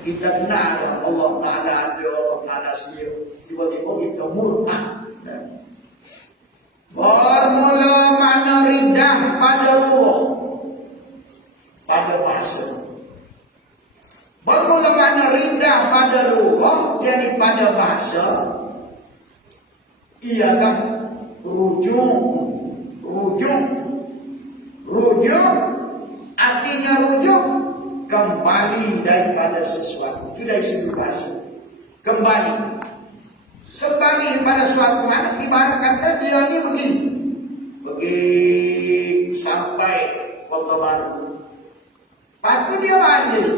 Kita kenal Allah Ta'ala ada, Allah Ta'ala sendiri. Tiba-tiba kita murtad. Bermula makna riddah pada ruh, pada bahasa. Bermula makna riddah pada ruh, yakni pada bahasa, ialah rujuk. Artinya rujuk kembali daripada sesuatu. Itu dari segi bahasa. Kembali pada suatu mana, ibarat kata dia ni begini. Pergi sampai Kota Baru. Lepas tu dia balik.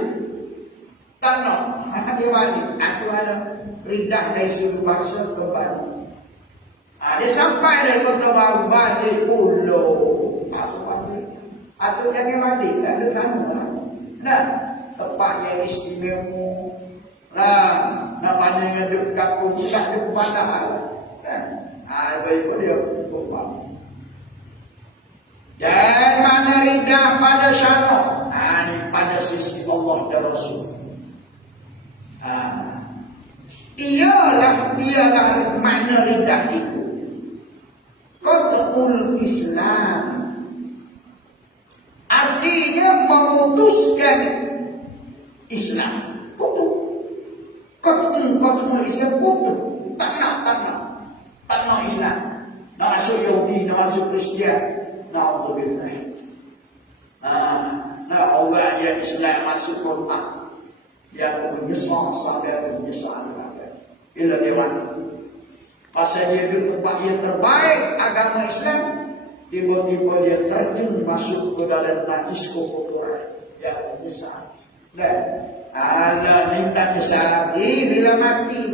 Tanah. Dia balik. Itu ada riddah dari segi bahasa kembali. Dia sampai dari Kota Baru, balik pulau. Atau jangan balik, ada sana. Nah, tempat yang istimewa. Nak pandangnya dekat pun sudah kepada baik dia tumpah. Dan mana ridha pada syarak, ini pada sisi Allah dan Rasul. Ialah makna ridha itu qat'ul Islam. Artinya memutuskan Islam. Qat'ul Islam putus. Tak nak Islam. Nak masuk Yahudi, nak masuk Kristian. Na'udzubillah. Nak orang yang Islam masuk kontak. Dia menyesal sampai menyesal. Bila dia mati. Pasal dia di tempat yang terbaik agama Islam. Tiba-tiba dia terjun masuk ke dalam najis kotoran. Dia menyesal. Allah minta nyesal lagi bila mati.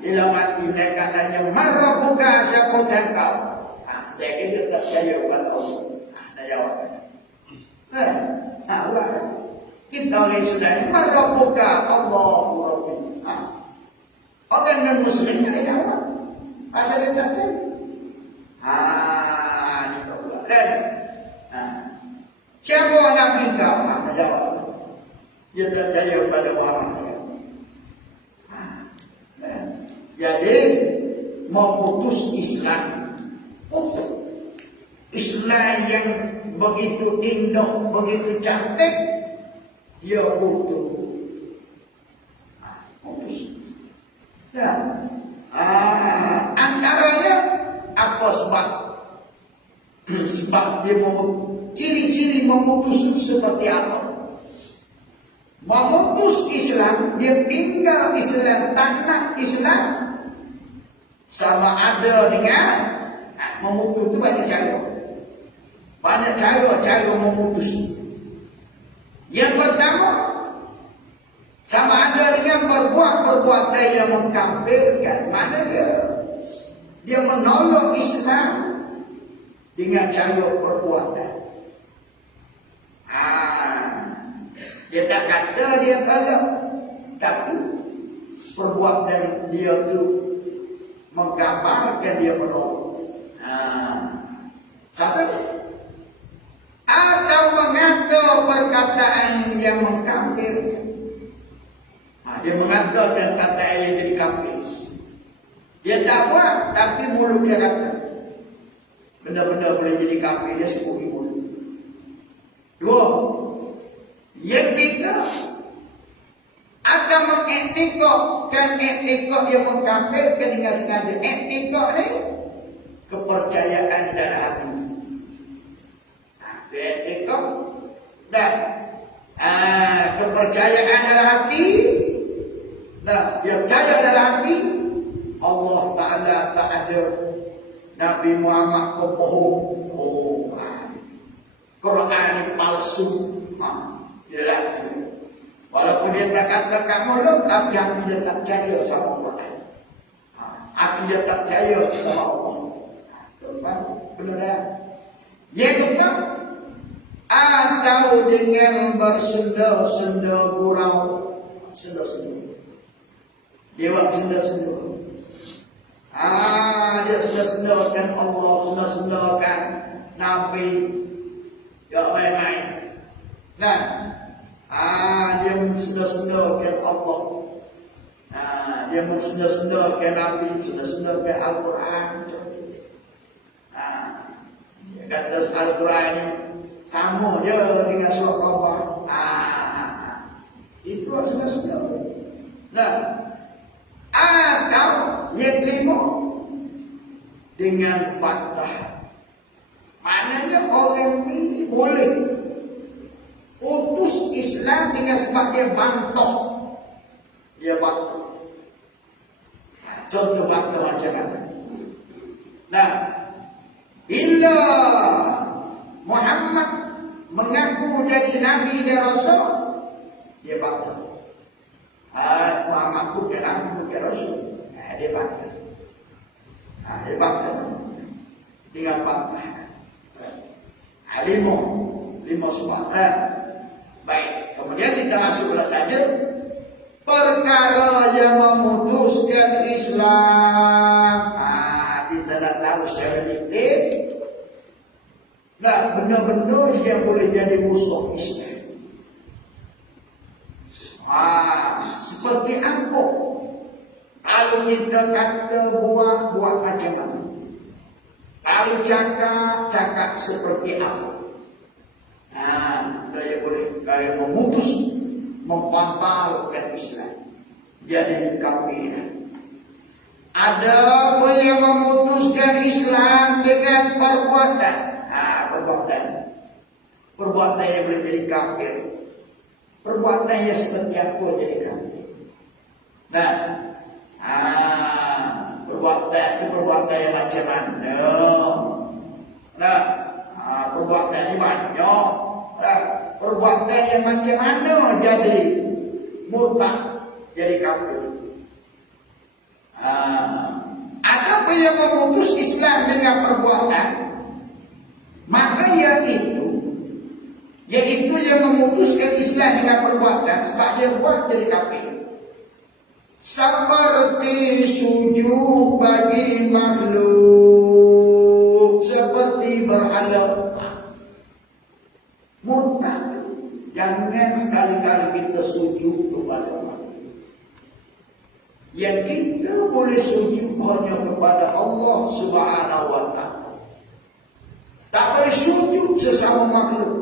Bila mati dia katanya marabbuka, siapa Tuhan kau? Sedangkan dia tak percaya kepada Allah. Dia jawab. Kita oleh sudah marabbuka, Allahu Rabbi. Orang non-Muslim dia jawab. Asal dia tak percaya. Ini kau buat. Siapa Nabi kau? Dia jawab. Dia tak percaya pada Muhammad. Jadi memutus Islam. Islam yang begitu indah, begitu cantik, dia putus. Antaranya apa sebab? Sebab dia ciri-ciri memutus seperti apa? Memutus Islam, dia tinggal Islam, tanah Islam, sama ada dengan memutus itu banyak cara. Banyak cara memutus. Yang pertama, sama ada dengan berbuat perbuatan yang mengkafirkan. Mana dia menolak Islam dengan cara perbuatan. Dia tak kata dia kalah, tapi perbuatan dia tu menggambarkan dia menolak. Satu, atau mengata perkataan yang mengkafirkan. Dia mengatakan perkataan yang jadi kafir. Dia tak buat, tapi mulut dia kata. Benda-benda boleh jadi kafir, dia sebut di mulut. Dua, yang ketiga, atau mengiktikkan etikot yang mengkafirkan dengan sengaja. Etikot ni kepercayaan dalam hati. Etikot dan kepercayaan dalam hati. Dia percaya dalam hati Allah Ta'ala tak ada, Nabi Muhammad pembohong, Quran ni palsu. Dia lagi. Walaupun dia tak katakan mulut, tapi hati dia tak percaya sama Quran. Hati dia tak percaya sama Allah. Benar. Yang kedua, atau dengan bersenda-senda gurau. Senda-senda. Dia buat senda-senda. Dia senda-sendakan Allah, senda-sendakan Nabi. Dia main-main. Dia senda-senda ke Allah. Dia mau senda-senda ke Nabi, senda-senda ke Al-Quran. Dia kata Al-Quran ni sama je dengan surah Taubah. Itu senda-senda. Nah, atau yang kelima dengan bantah. Maknanya orang ni boleh utus Islam dengan sebab dia bantah. Dia bantah. Contoh bantah macam mana? Nah, bila Muhammad mengaku jadi Nabi dan Rasul, dia bantah. Muhammad bukan Nabi, bukan Rasul. Dia bantah. Dia bantah. Dengan bantah. Lima sebab. Baik. Kemudian kita masuk pula tajuk perkara yang memutuskan Islam. Kita nak tahu secara detail. Nah, benar-benar yang boleh jadi musuh Islam. Seperti apa? Kalau kita kata buat macam mana? Kalau cakap seperti apa? Dia boleh kaya memutus, membatalkan Islam. Jadi kafir. Ada yang memutuskan Islam dengan perbuatan. Perbuatan yang boleh jadi kafir. Perbuatan yang seperti apa jadi kafir. Nah, perbuatan itu perbuatan yang macam mana? Nah, perbuatan ini banyak. Perbuatan yang macam mana jadi murtad, jadi kafir. Ada yang memutus Islam dengan perbuatan, maka yaitu yang memutuskan Islam dengan perbuatan sebab dia buat jadi kafir. Seperti sujud bagi makhluk, seperti berhala. Murtad. Jangan sekali-kali kita sujud kepada makhluk. Yang kita boleh sujud hanya kepada Allah Subhanahu wa Ta'ala. Tak boleh sujud sesama makhluk.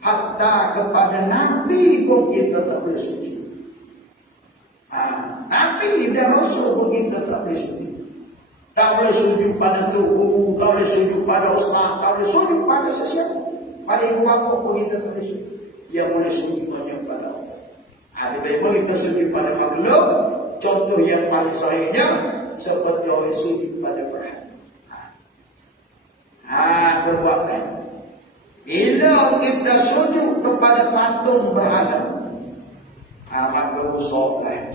Hatta kepada Nabi pun kita tak boleh sujud. Nabi dan Rasul pun kita tak boleh sujud. Tak boleh sujud pada tubuh, tak boleh sujud pada ustaz, tak boleh sujud pada sesiapa. Pada ibu bapa pun kita tak boleh sujud. Yang boleh sujud hanya kepada Allah. Lebih baik kita sujud pada makhluk. Contoh yang paling sahihnya seperti orang sujud pada berhala. Perbuatan. Bila kita sujud kepada patung berhala, maka rusak lain.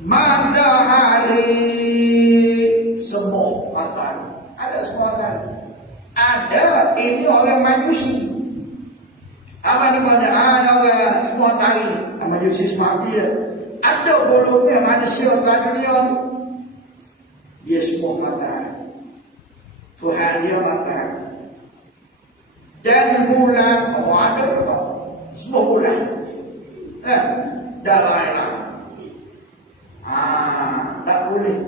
Matahari semua matahari. Ada semua matahari. Ada ini orang majusi. Apa ni mana? Ada orang semua matahari. Majusi semua dia. Ada golongan manusia kat dunia tu. Dia semua matahari. Tuhan dia matahari. Dan bulan, ada apa? Semua bulan. Dah lain. Tak boleh.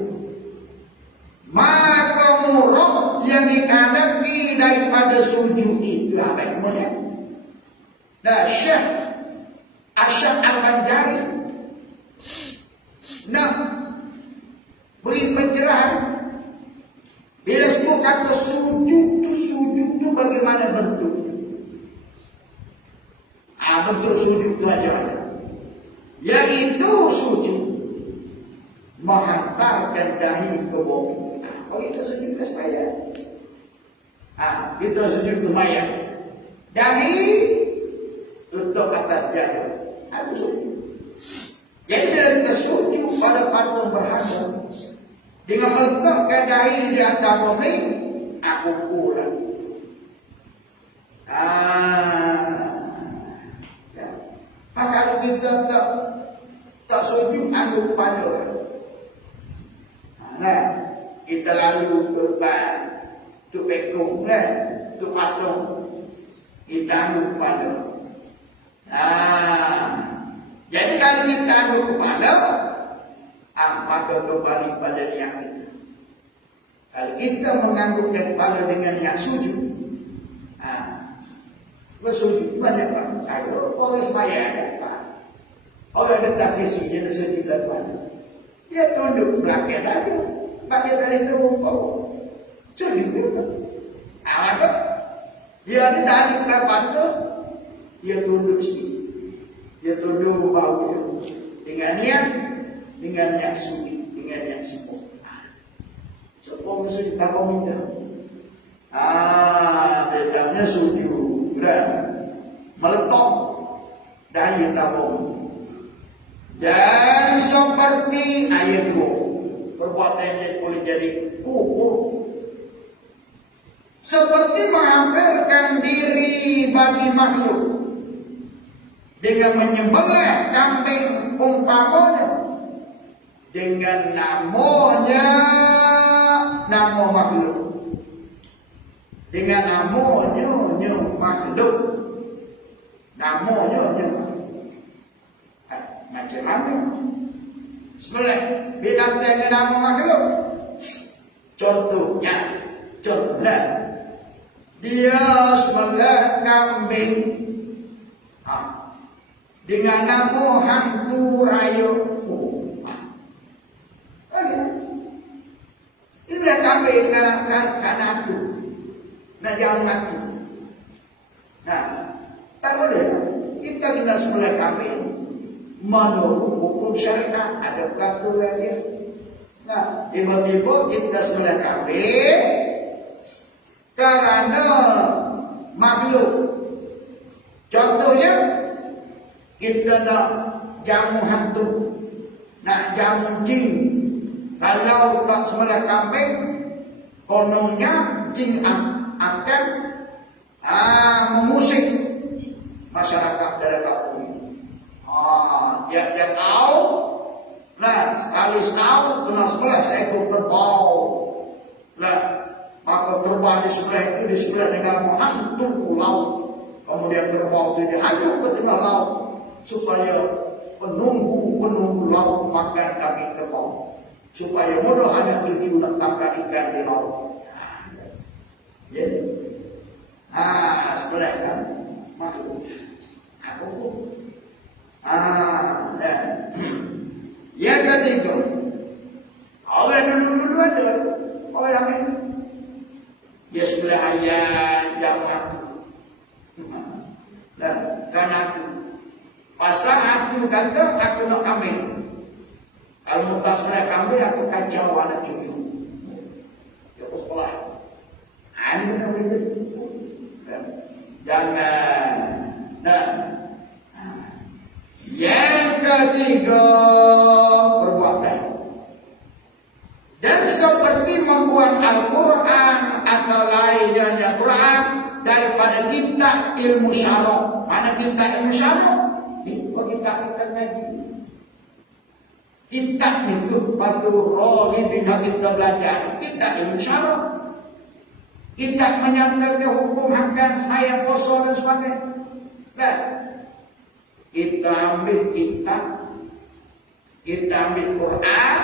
Maka murah yang dikandaki daripada sujud itu apa kemudian? Nah, Syekh Asy'ab Al-Banjari beri pencerahan bila semua kata sujud tu bagaimana bentuk? Bentuk sujud itu macam mana? Yaitu sujud menghantarkan dahi ke bumi. Kalau kita sujud ke saya, kita sujud ke mayat, dahi letak atas jalan. Aku sujud. Jadi kita sujud pada patung berhala dengan meletakkan dahi di atas bumi, aku pulang. Kalau kita tak sujud, aku pada. Kita lalu tu pekung tu patung, kita lupa pada. maka kembali pada niat kita. Kalau kita menganggukkan kepala dengan niat sujud, bersujud banyak orang. Kalau orang semaya ada apa? Orang dekat visinya sujud dan mana? Dia tunduk belakang saja, pakai tali terumpau, sujud juga. Maka dia ada dari belakang tu, dia tunduk sikit, dia tunduk bau dia dengan niat sujud, dengan niat sempur. Sempur sujud tabung indah. Bedanya sujud dan meletok daya tabung. Dan seperti ayat 2, perbuatannya boleh jadi kufur. Seperti menghampirkan diri bagi makhluk dengan menyembelih kambing umpamanya dengan nama makhluk, dengan namanya makhluk, macam mana? Sebelah binatang dengan nama makhluk. Contohnya, dia sebelah kambing dengan nama hantu rayu. Dia kambing dengan kanatu, nak jamu hatu. Nah, tak boleh. Kita kena sebelah kambing. Menurut hukum syariat ada peraturan dia. Nah, tiba-tiba kita sebelah kambing karena makhluk. Contohnya kita nak jamu hantu, nak jamu jin. Kalau tak sebelah kambing, kononnya jin akan memusik masyarakat dalam kampung ini. Dia tahu, nah sekali kena sebelah seekor kerbau, nah maka kerbau di sebelah itu di sebelah dengan hantu laut, kemudian kerbau itu dihanyut ke tengah laut supaya penunggu laut makan daging kerbau, supaya mudah anak cucu nak tangkap ikan di laut. Jadi, sebelah kan makhluk. Dan yang ketiga, orang dulu ada orang yang dia sebelah ayat jamu hatu. Dan karena itu pasang hatu kata aku nak kambing. Kalau mau tak sebelah kambing aku kacau anak cucu. Dia ke sekolah. Ini benar begitu. Jangan. Dan yang ketiga, perbuatan. Dan seperti membuat Al-Quran atau lainnya Quran daripada kitab ilmu syarah. Mana kitab ilmu syarah? Ini kitab kita ngaji. Kitab itu patut rohi bina kita belajar. Kitab ilmu syarah. Kitab menyatakan hukum hakan saya poso dan sebagainya. Nah, kita ambil kitab, kita ambil Quran,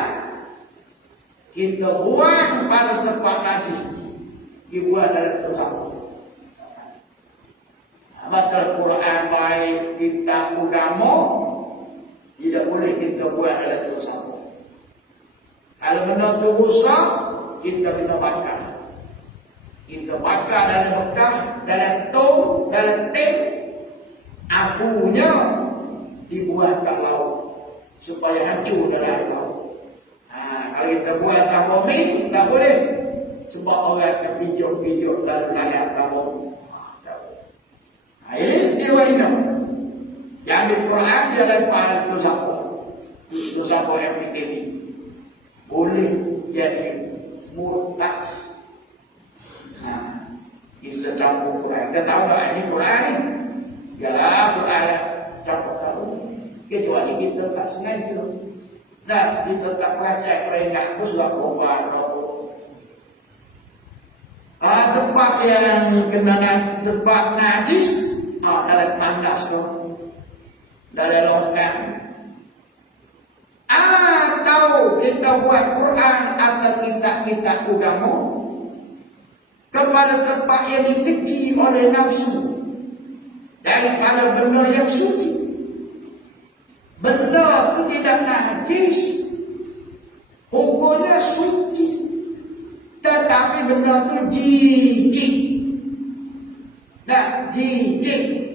kita buang pada tempat ngaji, dibuat dalam tasawuf. Maka Quran baik kitab agama tidak boleh kita buat dalam tasawuf. Kalau benda itu rusak, kita kena bakar. Kita bakar dalam bekah, dalam tong, dalam teh, abunya dibuat kat laut supaya hancur dalam air laut. Kalau kita buat tabumi, tak boleh. Sebab orang akan pijak-pijak dalam layak tabumi. Ini dia wajib. Yang di Quran dia lempar itu siapa yang bikin ini. Boleh jadi murtad. Kita campur Quran. Kita tahu tak ini Quran ni? Yalah Quran campur tahu. Kecuali kita tak sengaja. Dan kita tak rasa peringat pun sudah berubah. Tempat yang kena tempat najis, dalam tandas tu, dalam longkang. Atau kita buat Quran atau kitab-kitab agama kepada tempat yang dikeji oleh nafsu daripada benda yang suci. Benda itu tidak najis, hukumnya suci, tetapi benda itu jijik. Nah, jijik.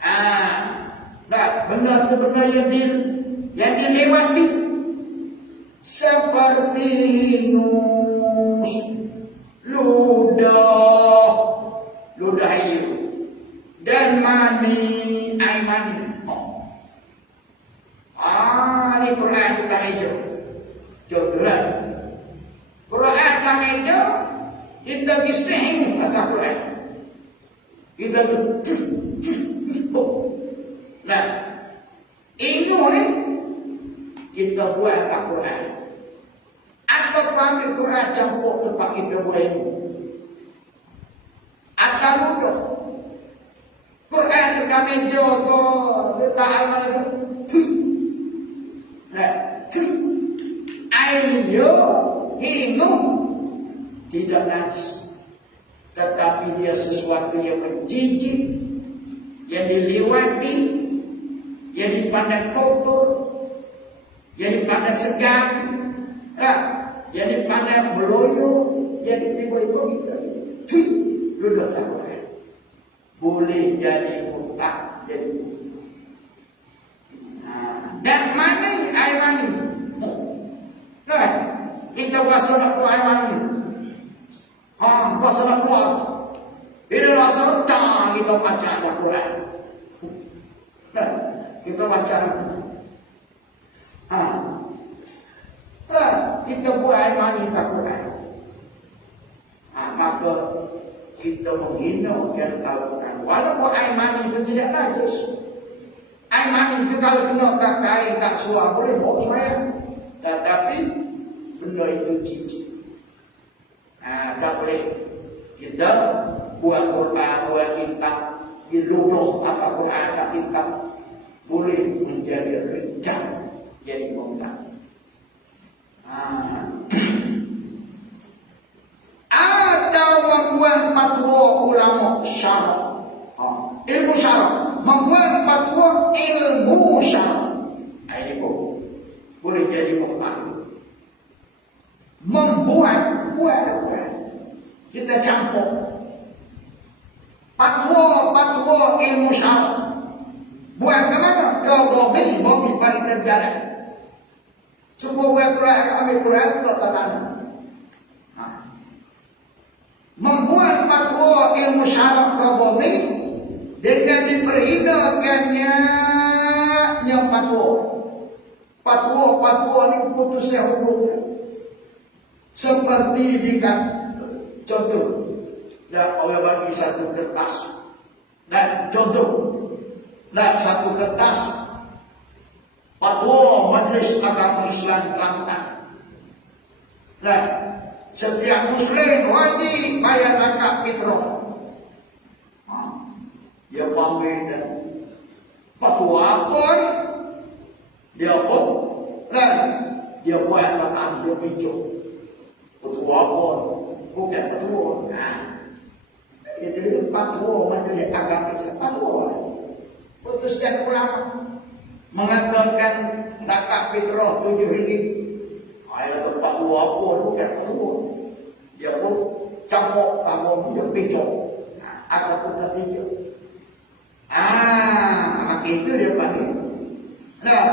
Nah, benda itu benda yang dilewati, seperti hingus, ludah air, dan air mani. Ini Quran kita meja. Jodohan. Quran kita meja, kita bising kata Quran. Kita nah, ini boleh kita buat tak Quran. Atau ambil Quran campur tempat kita buat ini. Atau ludah. Quran kita meja ko, kita amal air hinung tidak najis, tetapi dia sesuatu yang menjijik, yang dilewati, yang dipandang kotor, yang dipandang segan, yang dipandang meloyo, yang ibu-ibu gitu. Ludah tak boleh jadi mutak, jadi dan mani, air mani. Nah, kita wassalam air mani. Wassalam kuat. Bila wassalam, kita baca Al-Quran. Nah, kita baca. Nah, kita buat air mani Al-Quran. Maka kita menghina Al-Quran. Walaupun air mani itu tidak najis. Air mani itu kalau kena kat kain, kat suar, boleh bawa sembahyang. Tetapi benda itu jijik. Tak boleh. Kita buat Quran, buat kitab, diluduh atau Quran atau kitab, boleh menjadi rijal, jadi bongkar. Atau membuat fatwa ulama syarak. Ilmu syarak. Membuat fatwa ilmu syarak. Ini boleh jadi mukmin. Membuat kita campur fatwa ilmu syarak. Buat ke mana? Ke bobi bagi terjalan. Cuba buat Quran, ambil Quran untuk tanah. Membuat fatwa ilmu syarak ke bobi dengan diperhidupkannya fatwa ini keputusan hukum. Seperti dikat contoh, dan Allah bagi satu kertas dan contoh, dan satu kertas fatwa Majlis Agama Islam Kelantan. Dan setiap Muslim wajib bayar zakat fitrah. Dia panggil dan fatwa apa ni? Dia apa? Dan dia buat tentang dia hijau. Fatwa apa? Bukan fatwa. Itu fatwa Majlis Agama Islam. Fatwa. Putuskan ulama mengatakan zakat fitrah 7 ringgit. Ayat fatwa apa? Bukan fatwa. Dia pun campur tahun dia hijau. Ataupun tak hijau. Maka itu dia panggil. Nah,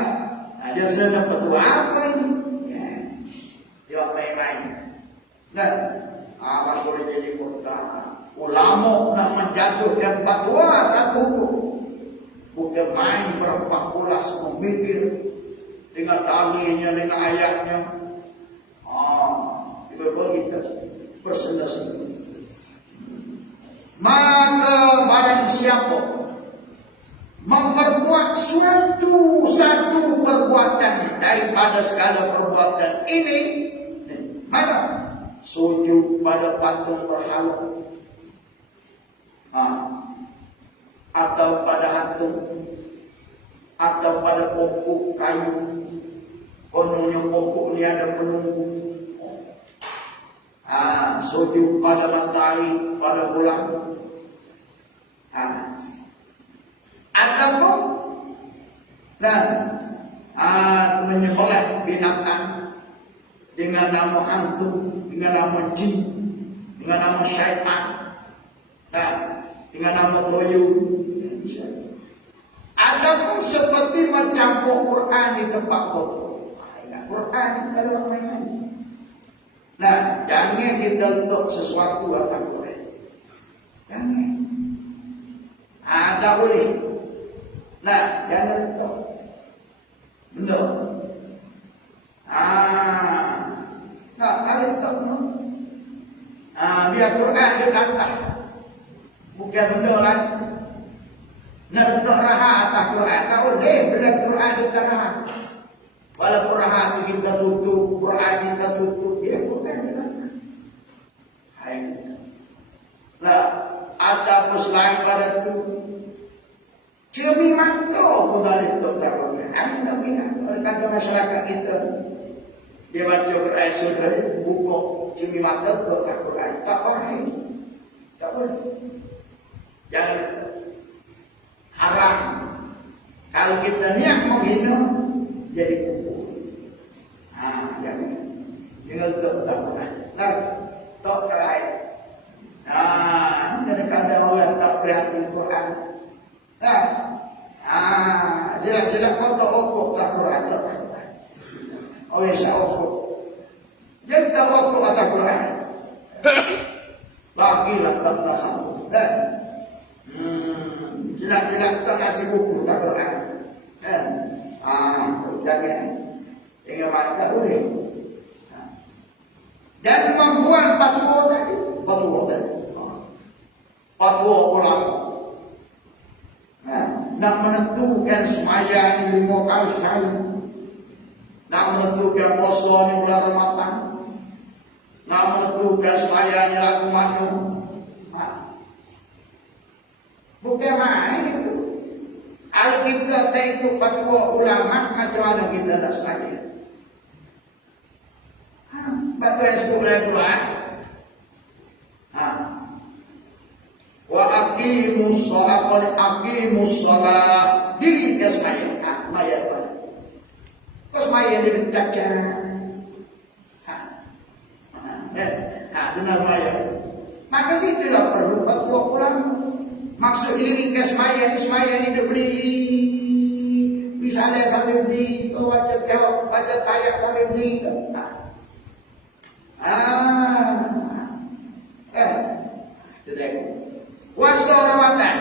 dia sedang fatwa apa ini? Dia main-main. Nah, amal boleh jadi murtad. Ulama nak menjatuhkan fatwa satu hukum. Bukan main berempat pulas memikir dengan dalilnya, dengan ayatnya. Tiba-tiba kita bersendah-sendah. Maka barang siapa memperbuat satu perbuatan daripada segala perbuatan ini, mana? Sujud pada patung berhala, atau pada hantu, atau pada pokok kayu, Kononnya pokok ini ada penunggu. Sujud pada matahari, pada bulan. Ataupun menyembelih binatang dengan nama hantu, dengan nama jin, dengan nama syaitan, dengan nama toyol. Ataupun seperti mencampur Quran di tempat kotor. Quran kalau mainan. Jangan kita letak sesuatu atas Quran. Jangan. Tak boleh. Jangan letak. Benar. Kalau letak no. Biar Quran dia latah. Bukan benda lah. Nak letak raha atas Quran. Tak boleh. Bila Quran dia raha. Walaupun raha itu kita tutup, Quran kita tutup, dia bukan binatang. Ataupun selain pada itu, cumi mantau pun dari itu tak boleh. Ada binatang. Kata masyarakat kita, dia baca Quran sudah buka cumi mantau tak Quran. Tak boleh. Tak boleh. Jangan haram. Kalau kita niat menghina, jadi kubur. Jangan tak pernah. Tak terakhir. Kadang-kadang orang tak perhatian Quran. Silap-silap kotak okok tak Quran. Oleh syak okok. Jangan tak okok atas Quran. Lagilah tak pernah sambung. Silap-silap tak kasih buku tak Quran. Jangan main tak boleh. Dan membuat fatwa tadi. Fatwa ulama. Nak menentukan sembahyang 5 kali sehari. Nak menentukan puasa di bulan Ramadan. Nak menentukan sembahyang lagu mana. Bukan main itu. Kalau kita tak ikut fatwa ulama, macam mana kita nak sembahyang? Batu yang sebut oleh Quran. Wa aqimus shalah, qul aqimus shalah. Diri ke sembahyang. Maya apa? Kau sembahyang dia mencaca. Benar maya. Maka situlah perlu fatwa ulama. Maksud diri ke sembahyang ini dia beli. Bisa ada sampai beli. Baca ayat sampai beli. Puasa Ramadan.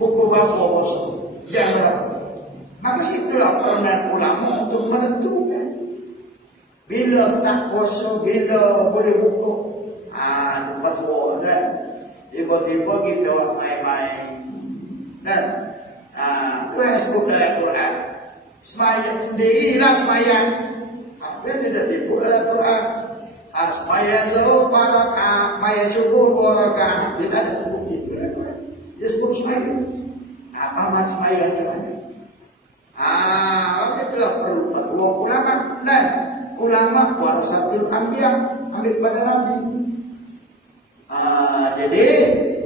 Buku berapa puasa? Jam berapa? Maka situlah peranan ulama untuk menentukan bila start puasa, bila boleh buku. Lupa tua kan? Tiba-tiba kita main-main. Kan? Itu yang disebut dalam Quran. Semayang sendirilah semayang. Dia tidak disebut dalam Quran. Semayang zuhur rakaat, semayang syukur 2 rakaat. Dia tak ada sebut itu dalam Quran. Dia sebut semayang. Apa maksud semayang macam mana? Itulah perlu fatwa ulama. Dan ulama warasatul anbiya, ambil pada Nabi. Jadi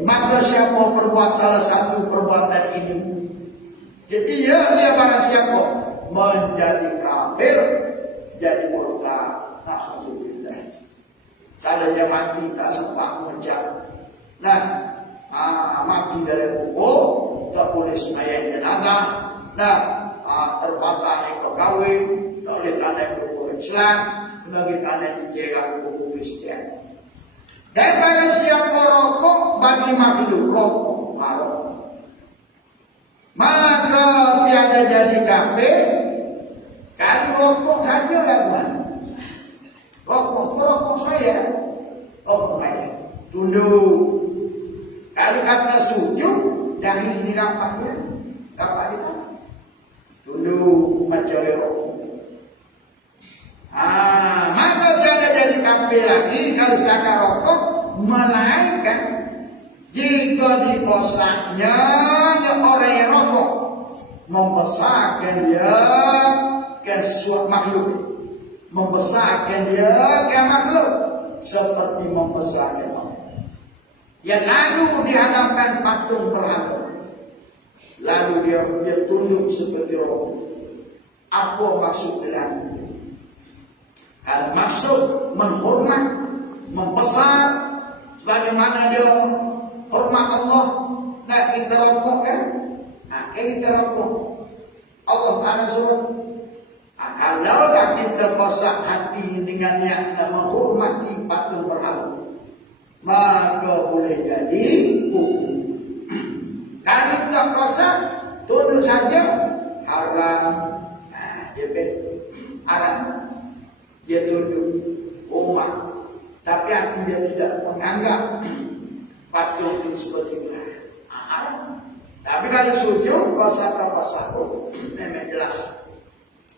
maka siapa perbuat salah satu perbuatan ini, jadi ia barang siapa menjadi kafir, jadi murtad. Alhamdulillah. Salahnya mati tak sempat mengucap. Mati dalam kubur, tak boleh sembahyang jenazah. Terbatal ekor kahwin, tak boleh tanah kubur Islam, bagi tanah dijerat kubur Kristian. Dan barang siapa rokok bagi makhluk rokok marok, maka tiada jadi kafir. Kalau rokok saja lakukan. Rokok saya, tunduk. Kalau kata sujud, dahi ini nampaknya, dapat kita tunduk macam rokok. Maka tiada jadi kafir lagi kalau setakat rokok, melainkan jika dikosaknya orang yang rokok membesarkan dia ke sesuatu makhluk, membesarkan dia ke makhluk seperti membesarkan Allah. Yang lalu dihadapkan patung berhala, lalu dia tunduk seperti roh. Apa maksud dia? Kalau maksud menghormat, membesar, sebagaimana dia hormat Allah, nak kita rokok kan? Kita rokok. Allah Ta'ala suruh. Kalau kita besar hati dengan niat menghormati patung berhala, maka boleh jadi hukum. Kalau tak kosak, tunduk saja, haram. Dia best. Haram. Dia tunduk umat. Tapi hati dia tidak menganggap patung itu seperti itu. Haram. Tapi kalau sujud, kosak memang jelas.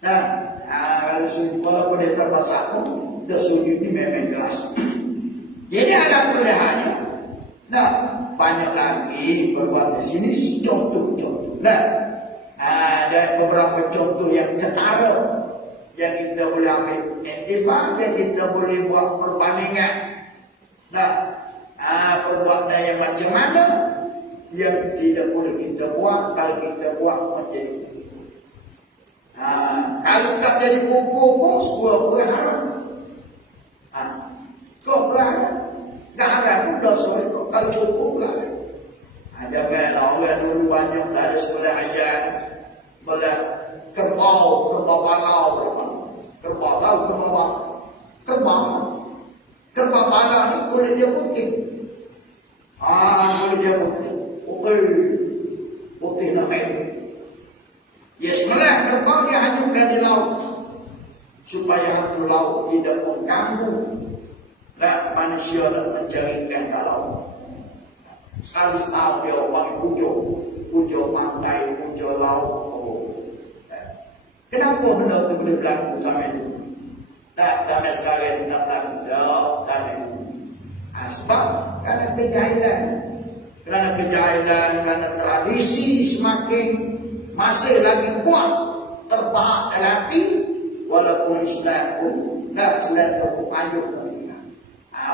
Nah, kalau sujud, kalau dia terbasaku, dia sujud ini memang jelas. Jadi ada pilihannya. Nah, banyak lagi berbuat di sini contoh-contoh. Nah, ada beberapa contoh yang ketara yang kita boleh ambil intibah, yang kita boleh buat perbandingan. Nah, perbuatan yang macam mana yang tidak boleh kita buat kalau kita buat menjadi kalau tak jadi kuku sebuah berharap. Kau berharap tak ada pun dosa itu kalau kuku berharap. Janganlah orang dulu banyak tak ada sebelah ayat belah kerbau balau, kerbau balau ni kulit dia putih. Kulit dia putih nak merah. Ya sebelah kerbau dia hanyutkan di laut supaya hantu laut tidak mengganggu manusia nak mencari ikan ke laut. Sekali setahun dia panggil pujuk pantai, pujuk laut. Kenapa benda itu boleh berlaku sama itu? Tak sekali tak berlaku. Tak itu. Sebab kerana kejahilan. Kerana tradisi semakin masih lagi kuat terbahak dalam hati, walaupun Islam pun tak selalu ayuh mereka.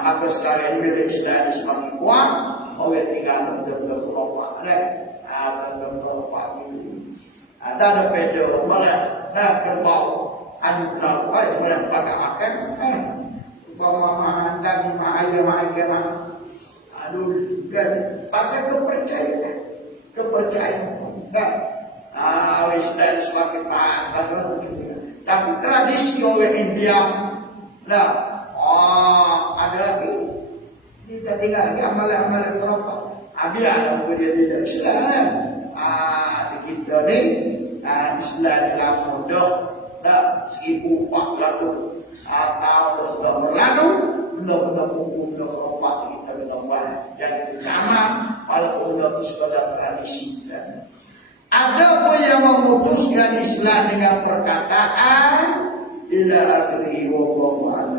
Maka sekarang ini bila Islam semakin kuat, orang tinggal benda-benda keropak. Benda keropak ini. Tak ada pedo, malah kerbau ayuh lakukan, malah pakai akan. Bawa dan ayah kena. Aduh, dan pasal kepercayaan. Islam semakin pas, tapi tradisi orang India, ada lagi. Kita tinggal lagi amalan-amalan keropak. Biar dia tidak Islam. Di kita ni Islam dalam mudah 1400 tahun sudah berlalu. Benda-benda hukum keropak kita kena buat. Yang pertama, walaupun itu sekadar tradisi. Ada pun yang memutuskan Islam dengan perkataan ila akhiri wallahu a'lam.